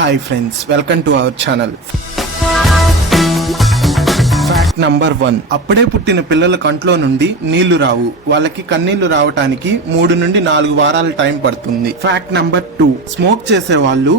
Hi friends, welcome to our channel. Fact number 1. అప్పుడే పుట్టిన పిల్లల కంట్లో నుండి నీళ్లు రావు. వాళ్ళకి కన్నీళ్లు రావటానికి 3 నుండి 4 వారాల టైం పడుతుంది. Fact number 2. స్మోక్ చేసే వాళ్ళు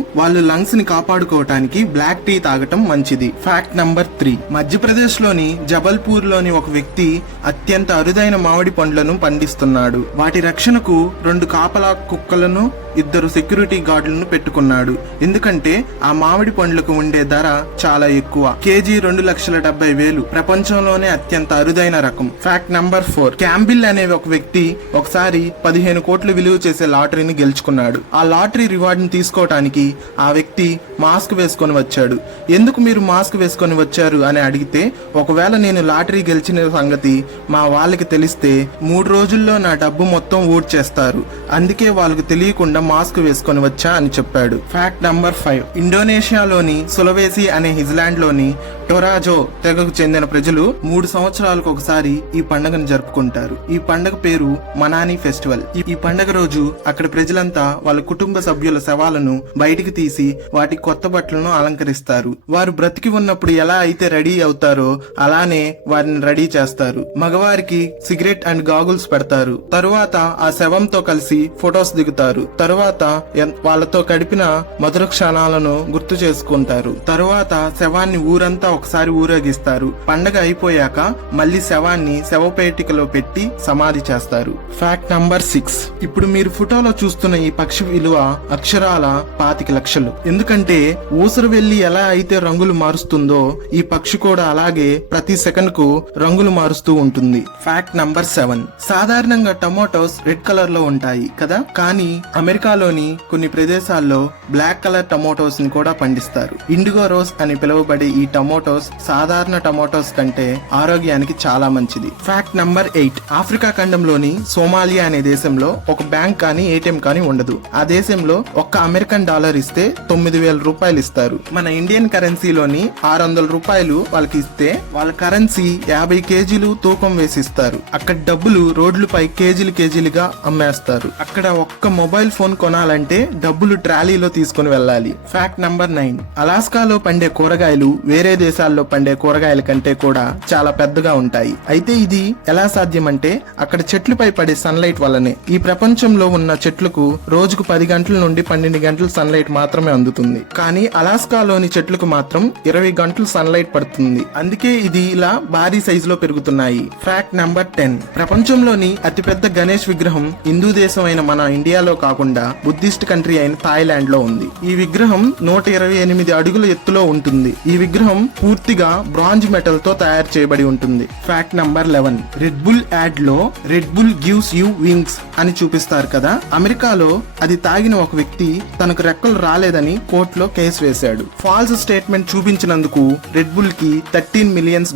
లంగ్స్ ని కాపాడుకోవటానికి బ్లాక్ టీ తాగటం మంచిది. Fact number 3. మధ్యప్రదేశ్ లోని జబల్పూర్ లోని ఒక వ్యక్తి అత్యంత అరుదైన మామిడి పండ్లను పండిస్తున్నాడు. వాటి రక్షణకు 2 కాపలా కుక్కలను 2 సెక్యూరిటీ గార్డులను పెట్టుకున్నాడు. ఎందుకంటే ఆ మామిడి పండ్లకు ఉండే ధర చాలా ఎక్కువ. కేజీ 2,70,000. ప్రపంచంలోనే అత్యంత అరుదైన రకం. Fact number 4. క్యాంబిల్ అనే ఒక వ్యక్తి ఒకసారి 15 కోట్లు విలువ చేసే లాటరీని గెలుచుకున్నాడు. ఆ లాటరీ రివార్డ్ ని తీసుకోవటానికి ఆ వ్యక్తి మాస్క్ వేసుకొని వచ్చాడు. ఎందుకు మీరు మాస్క్ వేసుకొని వచ్చారు అని అడిగితే, ఒకవేళ నేను లాటరీ గెలిచిన సంగతి మా వాళ్ళకి తెలిస్తే 3 రోజుల్లో నా డబ్బు మొత్తం ఊడ్చేస్తారు, అందుకే వాళ్ళకి తెలియకుండా మాస్క్ వేసుకొని వచ్చా అని చెప్పాడు. Fact number 5. ఇండోనేషియాలోని సులవేసి అనే హిజ్లాండ్ లోని టొరాజో తెగకు చెందిన ప్రజలు 3 సంవత్సరాలకు ఒకసారి ఈ పండుగను జరుపుకుంటారు. ఈ పండుగ పేరు మనాని ఫెస్టివల్. ఈ పండుగ రోజు అక్కడ ప్రజలంతా వాళ్ళ కుటుంబ సభ్యుల శవాలను బయటికి తీసి వాటి కొత్త బట్టలను అలంకరిస్తారు. వారు బ్రతికి ఉన్నప్పుడు ఎలా అయితే రెడీ అవుతారో అలానే వారిని రెడీ చేస్తారు. మగవారికి సిగరెట్ అండ్ గాగుల్స్ పెడతారు. తరువాత ఆ శవంతో కలిసి ఫొటోస్ దిగుతారు. తరువాత వాళ్ళతో గడిపిన మధుర క్షణాలను గుర్తు చేసుకుంటారు. తరువాత శవాన్ని ఊరంతా ఒకసారి ఊరేగిస్తారు. పండగ అయిపోయాక మళ్ళీ శవాన్ని శవపేటికలో పెట్టి సమాధి చేస్తారు. Fact number 6. ఇప్పుడు మీరు ఫోటోలో చూస్తున్న ఈ పక్షి విలువ అక్షరాల 25 లక్షలు. ఎందుకంటే ఊసరు వెళ్లి ఎలా అయితే రంగులు మారుస్తుందో ఈ పక్షి కూడా అలాగే ప్రతి సెకండ్ కు రంగులు మారుస్తూ ఉంటుంది. Fact number 7. సాధారణంగా టమోటోస్ రెడ్ కలర్ లో ఉంటాయి కదా, కానీ అమెరికాలోని కొన్ని ప్రదేశాల్లో బ్లాక్ కలర్ టమోటోస్ ని కూడా పండిస్తారు. ఇండిగో రోస్ అని పిలువబడే ఈ టమోటోస్ సాధారణ టమోటోస్ కంటే ఆరోగ్యానికి చాలా మంచిది. Fact number 8. ఆఫ్రికా ఖండంలోని సోమాలియా అనే దేశంలో ఒక బ్యాంక్ కానీ ఏటీఎం కానీ ఉండదు. ఆ దేశంలో ఒక్క అమెరికన్ డాలర్ ఇస్తే 9,000 రూపాయలు ఇస్తారు. మన ఇండియన్ కరెన్సీలోని 600 రూపాయలు వాళ్ళకి ఇస్తే వాళ్ళ కరెన్సీ 50 కేజీలు తూకం వేసిస్తారు. అక్కడ డబ్బులు రోడ్లపై కేజీలుగా అమ్మేస్తారు. అక్కడ ఒక్క మొబైల్ ఫోన్ కొనాలంటే డబ్బులు ట్రాలీలో తీసుకుని వెళ్ళాలి. Fact number 9. అలాస్కాలో పండే కూరగాయలు వేరే దేశాల్లో పండే కూరగాయల కంటే కూడా చాలా పెద్దగా ఉంటాయి. అయితే ఇది ఎలా సాధ్యమంటే అక్కడ చెట్లపై పడే సన్లైట్ వల్లనే. ఈ ప్రపంచంలో ఉన్న చెట్లకు రోజుకు 10 గంటల నుండి 12 గంటల సన్లైట్ మాత్రమే అందుతుంది. కానీ అలాస్కాలోని చెట్లకు మాత్రం 20 గంటలు సన్లైట్ పడుతుంది. అందుకే ఇది ఇలా భారీ సైజులో పెరుగుతున్నాయి. Fact number 10. ప్రపంచంలోని అతిపెద్ద గణేష్ విగ్రహం హిందూ దేశం అయిన మన ఇండియాలో కాకుండా బుద్ధిస్ట్ కంట్రీ అయిన థాయిలాండ్ లో ఉంది. ఈ విగ్రహం 128 అడుగుల ఎత్తులో ఉంటుంది. ఈ విగ్రహం పూర్తిగా బ్రాంజ్ మెటల్ తో తయారు చేయబడి ఉంటుంది. Fact number 11. Red Bull ad లో Red Bull gives you wings అని చూపిస్తారు కదా, అమెరికాలో అది తాగిన ఒక వ్యక్తి తనకు రెక్కలు రాలేదని కోర్టులో కేసు వేశాడు. ఫాల్స్ స్టేట్మెంట్ చూపించినందుకు రెడ్ బుల్ కి $13 మిలియన్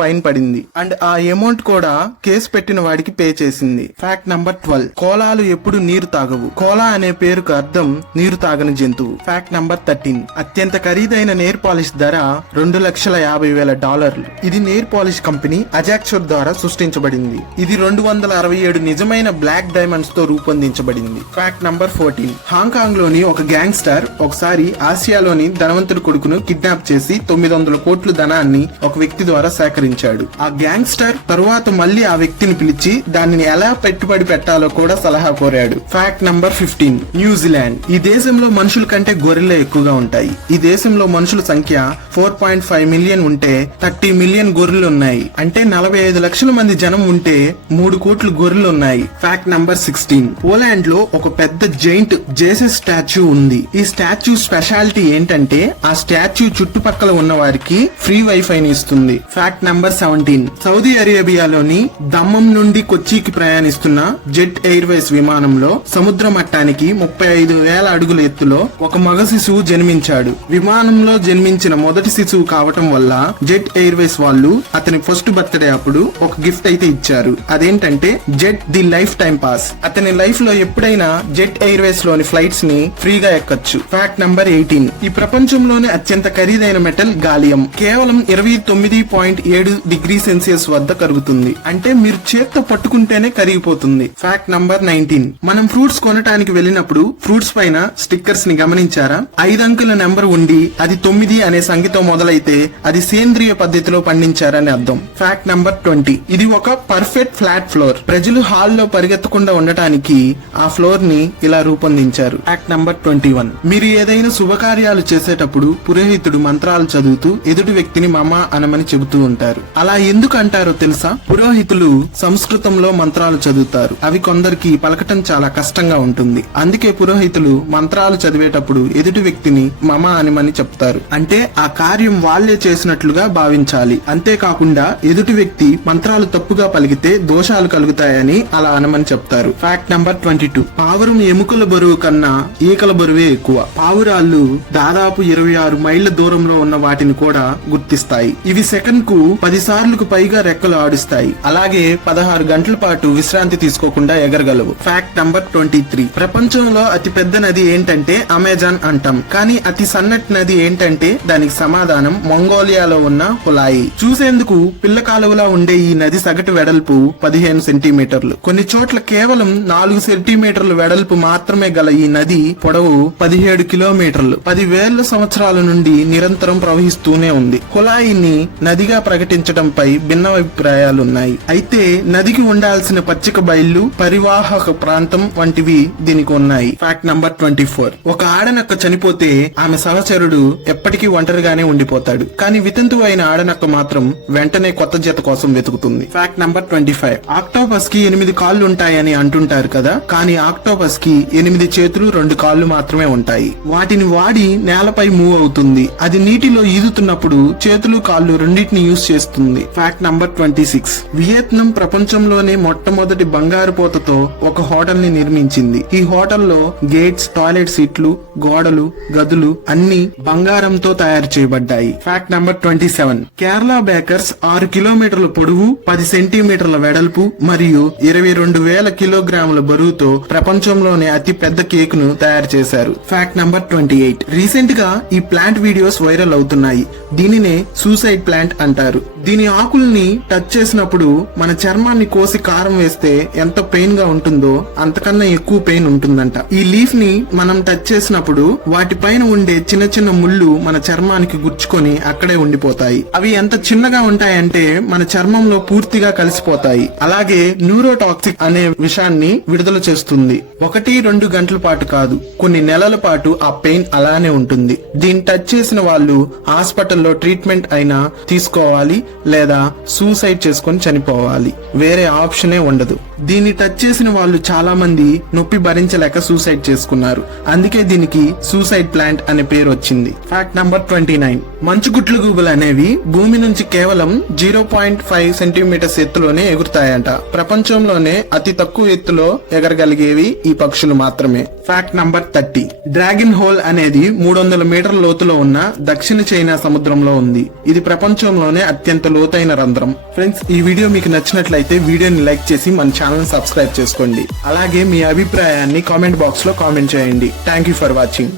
ఫైన్ పడింది. అండ్ ఆ అమౌంట్ కూడా కేసు పెట్టిన వాడికి పే చేసింది. Fact number 12. కోలాలు ఎప్పుడు నీరు తాగవు. కోలా అనే పేరుకు అర్థం నీరు తాగని జంతువు. Fact number 13. అత్యంత ఖరీదైన నెయిల్ పాలిష్ ధర $2,50,000. ఇది నెయిల్ పాలిష్ కంపెనీ అజాక్చర్ ద్వారా సృష్టించబడింది. ఇది 267 నిజమైన బ్లాక్ డైమండ్స్ తో రూపొందించబడింది. Fact number 14. హాంకాంగ్ లోని ఒక గ్యాంగ్స్టర్ ఒకసారి ఆసియాలోని ధనవంతుడి కొడుకును కిడ్నాప్ చేసి 900 కోట్ల ధనాన్ని ఒక వ్యక్తి ద్వారా సేకరించాడు. ఆ గ్యాంగ్స్టర్ తరువాత మళ్ళీ ఆ వ్యక్తిని పిలిచి దానిని ఎలా పెట్టుబడి పెట్టాలో కూడా సలహా కోరాడు. Fact number 15. న్యూజిలాండ్. ఈ దేశంలో మనుషుల కంటే గొర్రెలే ఎక్కువగా ఉంటాయి. ఈ దేశంలో మనుషుల సంఖ్య 4.5 మిలియన్ ఉంటే 30 మిలియన్ గొర్రెలు ఉన్నాయి. అంటే 45 లక్షల మంది జనం ఉంటే 3 కోట్ల గొర్రెలు ఉన్నాయి. Fact number 16. పోలాండ్ లో ఒక పెద్ద జైంట్ జేసస్ స్టాచ్యూ ఉంది. ఈ స్టాచ్యూ స్పెషాలిటీ ఏంటంటే ఆ స్టాచ్యూ చుట్టుపక్కల ఉన్న వారికి ఫ్రీ వైఫైని ఇస్తుంది. Fact number 17. సౌదీ అరేబియాలోని దమ్మం నుండి కొచ్చికి ప్రయాణిస్తున్న జెట్ ఎయిర్వేస్ విమానంలో సముద్ర మట్టానికి 35,000 అడుగుల ఎత్తులో ఒక మగ శిశువు జన్మించాడు. విమానంలో జన్మించిన మొదటి శిశువు కావటం వల్ల జెట్ ఎయిర్వేస్ వాళ్ళు అతని ఫస్ట్ బర్త్డే అప్పుడు ఒక గిఫ్ట్ అయితే ఇచ్చారు. అదేంటంటే jet the life time pass. అతని లైఫ్ లో ఎప్పుడైనా జెట్ ఎయిర్వేస్ లోని ఫ్లైట్స్ ని ఫ్రీగా ఎక్కచ్చు. Fact number 18. ఈ ప్రపంచంలోనే అత్యంత ఖరీదైన మెటల్ గాలియం. కేవలం 29.7 డిగ్రీ సెల్సియస్ వద్ద కరుగుతుంది. అంటే మీరు చేత్తో పట్టుకుంటేనే కరిగిపోతుంది. Fact number 19. మనం ఫ్రూట్స్ కొనటానికి కొనడానికి వెళ్ళినప్పుడు ఫ్రూట్స్ పైన స్టిక్కర్స్ ని గమనించారా? 5 అంకెల నెంబర్ ఉండి అది 9 అనే సంఖ్యతో మొదలైతే అది సేంద్రియ పద్ధతిలో పండించారని అర్థం. Fact number 20. ఇది ఒక పర్ఫెక్ట్ ఫ్లాట్ ఫ్లోర్. ప్రజలు హాల్లో పరిగెత్తకుండా ఉండటానికి ఆ ఫ్లోర్ ని ఇలా రూపొందించారు. Fact number 21. మీరు ఏదైనా శుభకార్యాలు చేసేటప్పుడు పురోహితుడు మంత్రాలు చదువుతూ ఎదుటి వ్యక్తిని మమ అనమని చెబుతూ ఉంటారు. అలా ఎందుకు అంటారో తెలుసా? పురోహితులు సంస్కృతంలో మంత్రాలు చదువుతారు. అవి కొందరికి పలకటం చాలా కష్టంగా ఉంటుంది. అందుకే పురోహితులు మంత్రాలు చదివేటప్పుడు ఎదుటి వ్యక్తిని మమ అనమని చెప్తారు. అంటే ఆ కార్యం వాళ్లే చేసినట్లుగా భావించాలి. అంతేకాకుండా ఎదుటి వ్యక్తి మంత్రాలు తప్పుగా పలికితే దోషాలు కలుగుతాయని అలా అనమని చెప్తారు. Fact number 22. పావురం ఎముకల బరువు కన్నా ఈకల బరువే ఎక్కువ. పావురాళ్ళు దాదాపు 26 మైళ్ల దూరంలో ఉన్న వాటిని కూడా గుర్తిస్తాయి. ఇవి సెకండ్ కు 10 సార్లకు పైగా రెక్కలు ఆడిస్తాయి. అలాగే 16 గంటల పాటు విశ్రాంతి తీసుకోకుండా ఎగరగలవు. Fact number 23. ప్రపంచంలో అతి పెద్ద నది ఏంటంటే అమెజాన్ అంటాం. కానీ అతి సన్నటి నది ఏంటంటే దానికి సమాధానం మంగోలియాలో ఉన్న హులాయి. చూసేందుకు పిల్ల కాలువలా ఉండే ఈ నది సగటు వెడల్పు 15 సెంటీమీటర్లు. కొన్ని చోట్ల కేవలం 4 సెంటీమీటర్లు వెడల్పు మాత్రమే గల ఈ నది పొడవు 17 కిలోమీటర్లు. 10,000 సంవత్సరాల నుండి నిరంతరం ప్రవహిస్తూనే ఉంది. హులాయిని నదిగా ప్రకటించడంపై భిన్న అభిప్రాయాలున్నాయి. అయితే నదికి ఉండాల్సిన పచ్చిక బయళ్లు, పరివాహక ప్రాంతం వంటివి దీనికి ఉన్నాయి. Fact number 24. ఒక ఆడనక్క చనిపోతే ఆమె సహచరుడు ఎప్పటికీ ఒంటరిగానే ఉండిపోతాడు. కానీ వితంతువు అయిన ఆడనక్క మాత్రం వెంటనే కొత్త జత కోసం వెతుకుతుంది. Fact number 25. ఆక్టోపస్ కి 8 కాళ్లు ఉంటాయని అంటుంటారు కదా, కానీ ఆక్టోపస్ కి 8 చేతులు 2 కాళ్లు మాత్రమే ఉంటాయి. వాటిని వాడి నేలపై మూవ్ అవుతుంది. అది నీటిలో ఈదుతున్నప్పుడు చేతులు కాళ్లు రెండింటిని యూజ్ చేస్తుంది. Fact number 26. వియత్నాం ప్రపంచంలోనే మొట్టమొదటి బంగారు పోతతో ఒక హోటల్ ని నిర్మించింది. ఈ హోటల్లో గేట్స్, టాయిలెట్ సీట్లు, గోడలు, గదులు అన్ని బంగారంతో తయారు చేయబడ్డాయి. Fact number 27. కేరళ బేకర్స్ 6 కిలోమీటర్ల పొడవు, 10 సెంటీమీటర్ల వెడల్పు మరియు 22,000 కిలోగ్రాముల బరువుతో ప్రపంచంలోనే అతి పెద్ద కేక్ ను తయారు చేశారు. Fact number 28. రీసెంట్ గా ఈ ప్లాంట్ వీడియోస్ వైరల్ అవుతున్నాయి. దీనినే సూసైడ్ ప్లాంట్ అంటారు. దీని ఆకుల్ని టచ్ చేసినప్పుడు మన చర్మాన్ని కోసి కారం వేస్తే ఎంత పెయిన్ గా ఉంటుందో అంతకన్నా ఎక్కువ పెయిన్ ఉంటుందంట. ఈ లీఫ్ ని మనం టచ్ చేసినప్పుడు వాటి పైన ఉండే చిన్న చిన్న ముళ్ళు మన చర్మానికి గుచ్చుకొని అక్కడే ఉండిపోతాయి. అవి ఎంత చిన్నగా ఉంటాయంటే మన చర్మంలో పూర్తిగా కలిసిపోతాయి. అలాగే న్యూరోటాక్సిక్ అనే విషాన్ని విడుదల చేస్తుంది. 1-2 గంటల పాటు కాదు, కొన్ని నెలల పాటు ఆ పెయిన్ అలానే ఉంటుంది. దీన్ని టచ్ చేసిన వాళ్ళు హాస్పిటల్లో ట్రీట్మెంట్ అయినా తీసుకోవాలి లేదా సూసైడ్ చేసుకొని చనిపోవాలి. వేరే ఆప్షనే ఉండదు. దీన్ని టచ్ చేసిన వాళ్ళు చాలా మంది నొప్పి భరించలేక సూసైడ్ చేసుకున్నారు. అందుకే దీనికి సూసైడ్ ప్లాంట్ అనే పేరు వచ్చింది. Fact number 29. మంచు గుట్లు గూబలు అనేవి భూమి నుంచి కేవలం 0.5 సెంటీమీటర్స్ ఎత్తులోనే ఎగురుతాయంట. ప్రపంచంలోనే అతి తక్కువ ఎత్తులో ఎగరగలిగేవి ఈ పక్షులు మాత్రమే. Fact number 30. డ్రాగన్ హోల్ అనేది 300 మీటర్ల లోతులో ఉన్న దక్షిణ చైనా సముద్రంలో ఉంది. ఇది ప్రపంచంలోనే అత్యంత లోతైన రంధ్రం. ఫ్రెండ్స్, ఈ వీడియో మీకు నచ్చినట్లయితే వీడియోని లైక్ చేసి మన ఛానల్ సబ్స్క్రైబ్ చేసుకోండి. అలాగే మీ అభిప్రాయాన్ని కామెంట్ బాక్స్ లో కామెంట్ చేయండి. Thank you for watching.